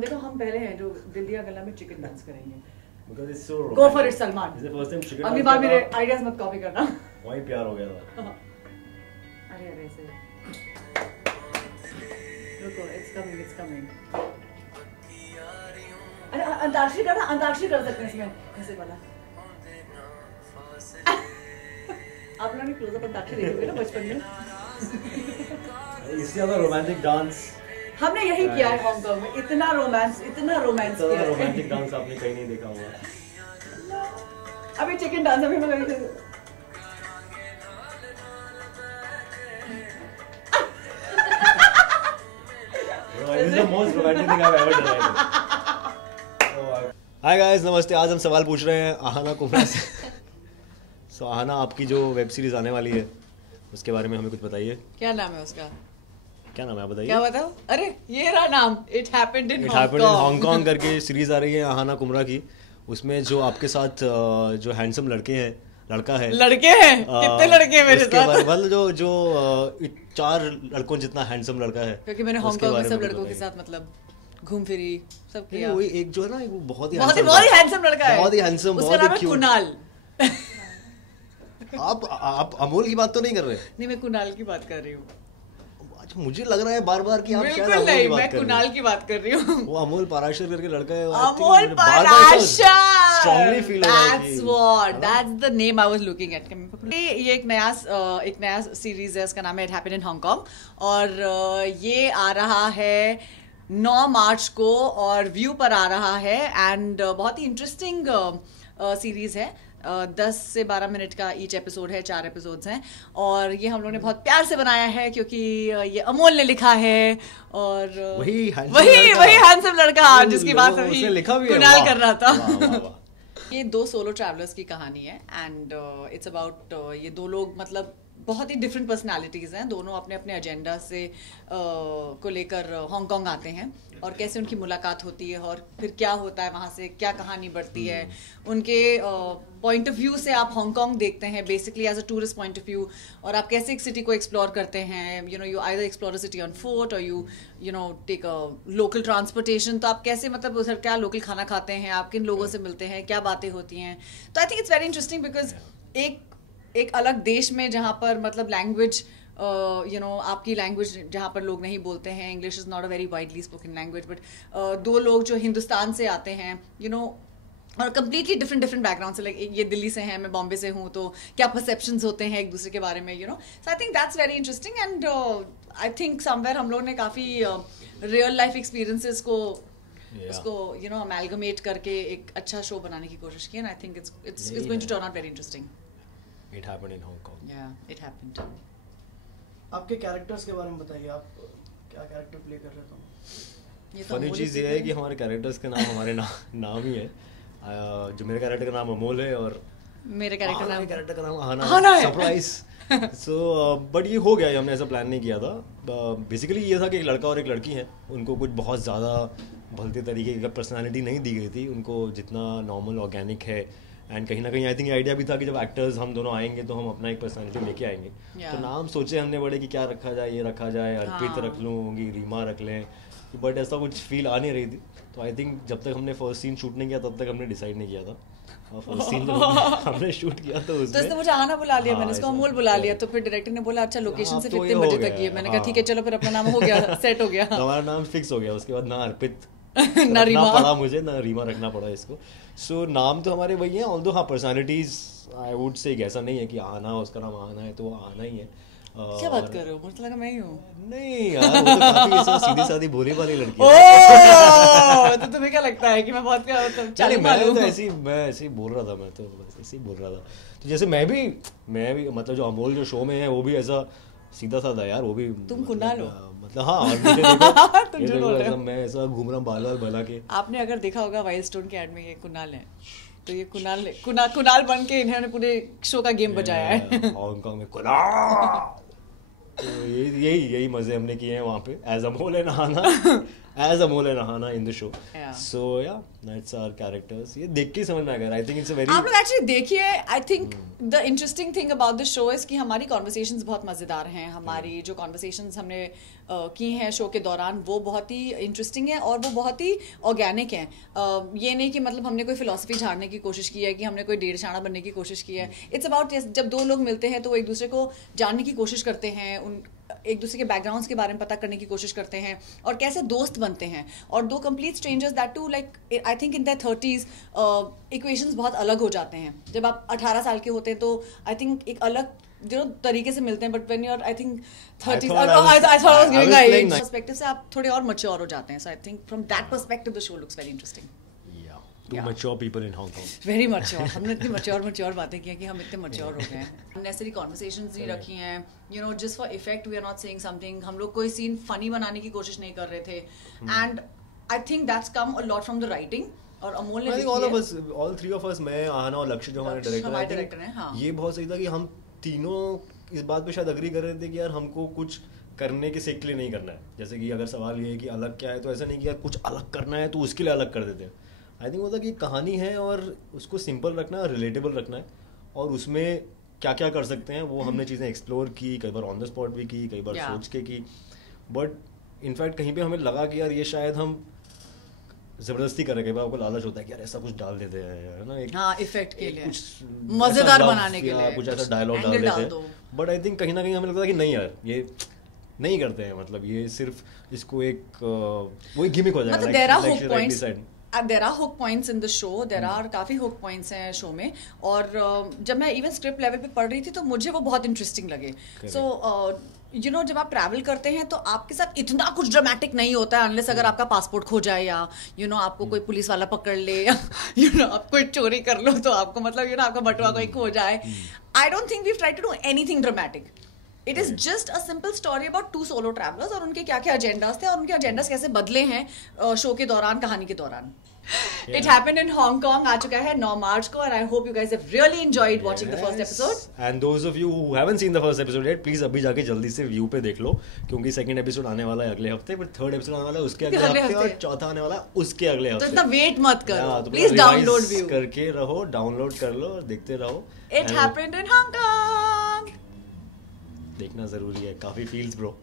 सलमान देखो हम पहले हैं जो दिल्ली गला में चिकन डांस करेंगे। Because it's so Go for it Salman. Is the first time chicken अगली बार मेरे आइडियाज मत कॉपी करना। वही प्यार हो गया था। अरे अरे ऐसे रुको, it's coming। अरे अंताक्षरी करना, अंताक्षरी कर सकते हैं इसमें ऐसे वाला। आप लोगों ने क्लोजअप अंताक्षरी देखी होगी ना बचपन में। इससे ज्यादा रोमांटिक डांस हमने यही किया है हांगकांग में, इतना रोमांस किया है। रोमांटिक डांस आपने कहीं नहीं देखा होगा। अभी चिकन डांस अभी मैं कहीं This is the most romantic thing I've ever done. Hi guys, नमस्ते। आज हम सवाल पूछ रहे हैं आहाना कुमरा से। So आहाना आपकी जो वेब सीरीज आने वाली है उसके बारे में हमें कुछ बताइए। क्या नाम है उसका? क्या नाम है आप बताइए। क्या बताओ? अरे ये रहा नाम, इट हैपेंड इन हांगकांग करके सीरीज आ रही है आहाना कुमरा की। उसमें जो आपके साथ जो हैंडसम लड़के हैं, लड़का है, लड़के हैं कितने लड़के हैं मेरे साथ? मतलब जो 4 लड़कों जितना हैंडसम लड़का है, क्योंकि मैंने हांगकांग में सब लड़कों के साथ मतलब घूम फिरी सब किया। वही एक जो है ना वो बहुत ही हैंडसम लड़का है, बहुत ही हैंडसम, उसका नाम है कुणाल। आप अमोल की बात तो नहीं कर रहे? नहीं, मैं कुणाल की बात कर रही हूँ। अच्छा, मुझे लग रहा है बार-बार कि आप शायद बिल्कुल नहीं, मैं कुणाल की बात कर रही हूँ। वो अमोल पाराशर करके लड़का है। अमोल पाराशर, स्ट्रांगली फील हो रहा है। That's the name I was looking at. ये एक नया सीरीज है, उसका नाम है इट हैपेंड इन हांगकांग और ये आ रहा है 9 मार्च को और व्यू पर आ रहा है एंड बहुत ही इंटरेस्टिंग सीरीज है। 10 से 12 मिनट का ईच एपिसोड है, 4 एपिसोड्स हैं और ये हम लोगों ने बहुत प्यार से बनाया है क्योंकि ये अमोल ने लिखा है और वही हैंडसम लड़का जिसकी बात अभी कुणाल कर रहा था। ये 2 सोलो ट्रैवलर्स की कहानी है एंड इट्स अबाउट ये 2 लोग मतलब बहुत ही डिफरेंट पर्सनालिटीज हैं, दोनों अपने अपने एजेंडा से को लेकर हांगकांग आते हैं और कैसे उनकी मुलाकात होती है और फिर क्या होता है, वहाँ से क्या कहानी बढ़ती है। उनके पॉइंट ऑफ व्यू से आप हांगकांग देखते हैं basically as a tourist point of view और आप कैसे एक सिटी को एक्सप्लोर करते हैं। You either explore a city on foot और you take a local transportation. तो आप कैसे मतलब उधर क्या लोकल खाना खाते हैं, आप किन लोगों से मिलते हैं, क्या बातें होती हैं। तो आई think it's very interesting because एक अलग देश में जहाँ पर मतलब लैंग्वेज आपकी लैंग्वेज जहाँ पर लोग नहीं बोलते हैं, English is not a very widely spoken language, but 2 लोग जो हिंदुस्तान से आते हैं और कम्प्लीटली डिफरेंट बैकग्राउंड से, लाइक ये दिल्ली से हैं, मैं बॉम्बे से हूँ, तो क्या परसेप्शंस होते हैं एक दूसरे के बारे में so I think that's very interesting and I think somewhere हम लोगों ने काफ़ी रियल लाइफ एक्सपीरियंसेस को उसको अमेलगमेट करके एक अच्छा शो बनाने की कोशिश की and I think it's going to turn out very interesting. It happened in Hong Kong. Yeah, it happened. आपके कैरेक्टर्स के बारे में बताइए, आप क्या कैरेक्टर प्ले कर रहे थे? फनी चीज़ ये है कि हमारे कैरेक्टर्स के नाम हमारे नाम ही है। जो मेरे कैरेक्टर का नाम अमोल है और मेरे कैरेक्टर का नाम आहाना है। सरप्राइज। सो बट ये हो गया, हमने ऐसा प्लान नहीं किया था। बेसिकली ये था कि एक लड़का और एक लड़की हैं, उनको कुछ बहुत ज़्यादा भलते तरीके की पर्सनालिटी नहीं दी गई थी, उनको जितना नॉर्मल ऑर्गेनिक है। एंड कहीं ना कहीं आई थिंक आइडिया भी था कि जब एक्टर्स हम दोनों आएंगे तो हम अपना एक पर्सनालिटी लेके आएंगे। तो नाम सोचे हमने बड़े कि क्या रखा जाए, ये रखा जाए, अर्पित रख लूँगी, रीमा रख लें, बट ऐसा कुछ फील आ नहीं रही थी। तो आई थिंक जब तक हमने फर्स्ट सीन शूट नहीं किया तब तक हमने डिसाइड नहीं किया था। और फर्स्ट सीन जब हमने शूट किया तो उसमें मुझे आना बुला लिया, मैंने इसको अमोल बुला लिया, तो फिर डायरेक्टर ने बोला अच्छा लोकेशन से कितने बजे तक ये, मैंने कहा ठीक है चलो, फिर अपना नाम हो गया, सेट हो गया, हमारा नाम फिक्स हो गया। उसके बाद ना अर्पित ना रीमा पड़ा मुझे, ना रीमा रखना पड़ा इसको। सो नाम तो हमारे वही हैं, ऑल्दो हाँ पर्सनालिटीज आई वुड से ऐसा नहीं है कि आना उसका नाम आना है तो वो आना ही है। क्या बात कर रहे हो, मुझे लगा मैं ही हूँ। नहीं यार, वो तो काफी ऐसा सीधी सादी भोली वाली लड़की है। तो तुम्हें क्या लगता है कि मैं बहुत क्या मतलब मैं ऐसे ही बोल रहा था, मैं तो ऐसे ही बोल रहा था। तो जैसे मैं भी मतलब जो अमोल जो शो में है वो भी ऐसा सीधा साधा यार, वो भी तुम कुणाल हो मतलब हाँ। और मुझे देखो मैं ऐसा घूम रहा बाल बना के। आपने अगर देखा होगा वाइल्ड स्टोन के ऐड में ये कुणाल है, तो ये कुणाल बन के इन्होंने पूरे शो का गेम बजाया है हांगकांग में कुणाल। तो यही मजे हमने किए हैं वहाँ पे as Amol and Aahana in the show. So या दैट्स आवर कैरेक्टर्स। ये देख के समझ में आ गया। आई थिंक इट्स अ वेरी, आप लोग एक्चुअली देखिए, I think the interesting thing about the show is कि हमारी कॉन्वर्सेशंस बहुत मज़ेदार हैं. हमारी जो कॉन्वर्सेशंस हमने की हैं शो के दौरान वो बहुत ही इंटरेस्टिंग है और वो बहुत ही ऑर्गेनिक हैं. ये नहीं कि मतलब हमने कोई फिलॉसफी झाड़ने की कोशिश की है कि हमने कोई डेढ़ शाना बनने की कोशिश की है. इट्स अबाउट जब दो लोग मिलते हैं तो वो एक दूसरे को जानने की कोशिश करते हैं, उन एक दूसरे के बैकग्राउंड्स के बारे में पता करने की कोशिश करते हैं और कैसे दोस्त बनते हैं. और दो complete strangers that too like I think in their 30s equations बहुत अलग हो जाते हैं. जब आप 18 साल के होते हैं तो आई थिंक एक अलग तरीके से मिलते हैं, but when you are I think 30s I thought I was giving a age perspective से आप थोड़े और मैच्योर हो जाते हैं. So I think from that perspective the show looks very interesting. Two mature people in Hong Kong. Very mature. हमने इतनी mature बातें की हैं कि हम इतने mature हो गए हैं. Unnecessary conversations नहीं रखी हैं. You know, just for effect we are not saying something. हम लोग कोई scene funny बनाने की कोशिश नहीं कर रहे थे. And I think that's come a lot from the writing. और अमोल ने all three of us, मैं आहाना और लक्ष्य जो हमारे डायरेक्टर हैं, हाँ. ये बहुत सही था कि हम तीनों इस बात पे शायद अग्री कर रहे थे कि यार हमको कुछ करने के सीख के लिए नहीं करना है. जैसे कि अगर सवाल ये है कि अलग क्या है, तो ऐसा नहीं कि यार कुछ अलग करना है तो उसके लिए अलग कर देते हैं. आई थिंक वो था कि कहानी है और उसको सिंपल रखना है, रिलेटेबल रखना है, और उसमें क्या क्या कर सकते हैं वो हमने चीज़ें एक्सप्लोर की, कई बार ऑन द स्पॉट भी की, कई बार सोच के की. बट इनफैक्ट कहीं पे हमें लगा कि यार ये शायद हम जबरदस्ती कर रहे हैं. कई बार आपको लालच होता है कि यार ऐसा कुछ डाल देते हैं, है ना, एक इफेक्ट के लिए, कुछ मजेदार बनाने के लिए कुछ ऐसा डायलॉग डाल देते हैं. बट आई थिंक कहीं ना कहीं हमें लगता है कि नहीं यार ये नहीं करते हैं. मतलब ये सिर्फ इसको एक वो एक गिमिक हो जाएगा. There are hook points in the show. There are काफ़ी hook points हैं शो में. और जब मैं इवन स्क्रिप्ट लेवल पे पढ़ रही थी तो मुझे वो बहुत इंटरेस्टिंग लगे. सो यू नो जब आप ट्रैवल करते हैं तो आपके साथ इतना कुछ ड्रामेटिक नहीं होता है, अनलेस अगर आपका पासपोर्ट खो जाए या यू नो आपको कोई पुलिस वाला पकड़ ले या यू नो आप कोई चोरी कर लो तो आपको मतलब यू नो आपका बटुआ कोई खो जाए. I don't think we try to do anything dramatic. It is just a simple story about two solo travellers और उनके क्या क्या एजेंडाज थे और उनके एजेंडाज कैसे बदले हैं शो के दौरान, कहानी के दौरान. It happened in Hong Kong. आ चुका है 9 मार्च को, and I hope you guys have really enjoyed watching the first episode. And those of you who haven't seen the first episode yet, please अभी जाके जल्दी से व्यू पे देख लो, क्योंकि सेकंड एपिसोड आने वाला है अगले हफ्ते, फिर थर्ड एपिसोड आने वाला है उसके अगले हफ्ते और चौथा आने वाला है उसके अगले हफ्ते. तो इतना वेट मत करो, प्लीज डाउनलोड व्यू करके रहो, डाउनलोड कर लो और देखते रहो. It happened in Hong Kong. देखना जरूरी है, काफी फील्स ब्रो.